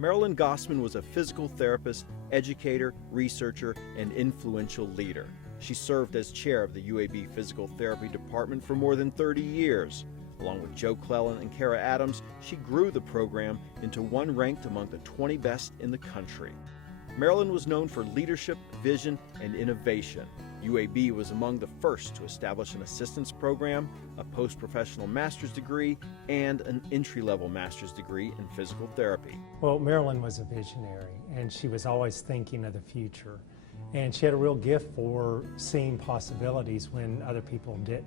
Marilyn Gossman was a physical therapist, educator, researcher, and influential leader. She served as chair of the UAB Physical Therapy Department for more than 30 years. Along with Joe Clellan and Kara Adams, she grew the program into one ranked among the 20 best in the country. Marilyn was known for leadership, vision, and innovation. UAB was among the first to establish an assistance program, a post-professional master's degree, and an entry-level master's degree in physical therapy. Well, Marilyn was a visionary, and she was always thinking of the future. And she had a real gift for seeing possibilities when other people didn't.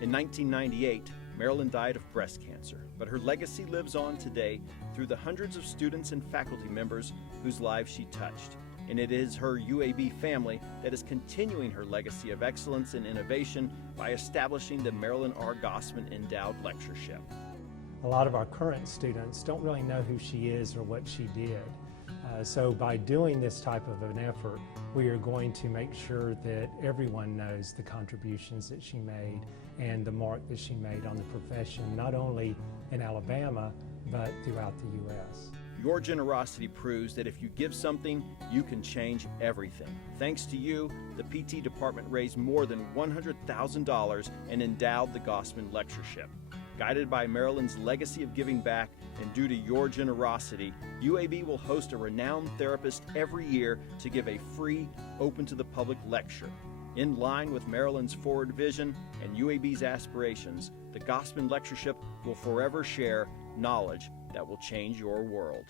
In 1998, Marilyn died of breast cancer, but her legacy lives on today through the hundreds of students and faculty members whose lives she touched. And it is her UAB family that is continuing her legacy of excellence and innovation by establishing the Marilyn R. Gossman Endowed Lectureship. A lot of our current students don't really know who she is or what she did. So by doing this type of an effort, we are going to make sure that everyone knows the contributions that she made and the mark that she made on the profession, not only in Alabama, but throughout the U.S. Your generosity proves that if you give something, you can change everything. Thanks to you, the PT department raised more than $100,000 and endowed the Gossman Lectureship. Guided by Marilyn's legacy of giving back and due to your generosity, UAB will host a renowned therapist every year to give a free, open to the public lecture. In line with Marilyn's forward vision and UAB's aspirations, the Gossman Lectureship will forever share knowledge that will change your world.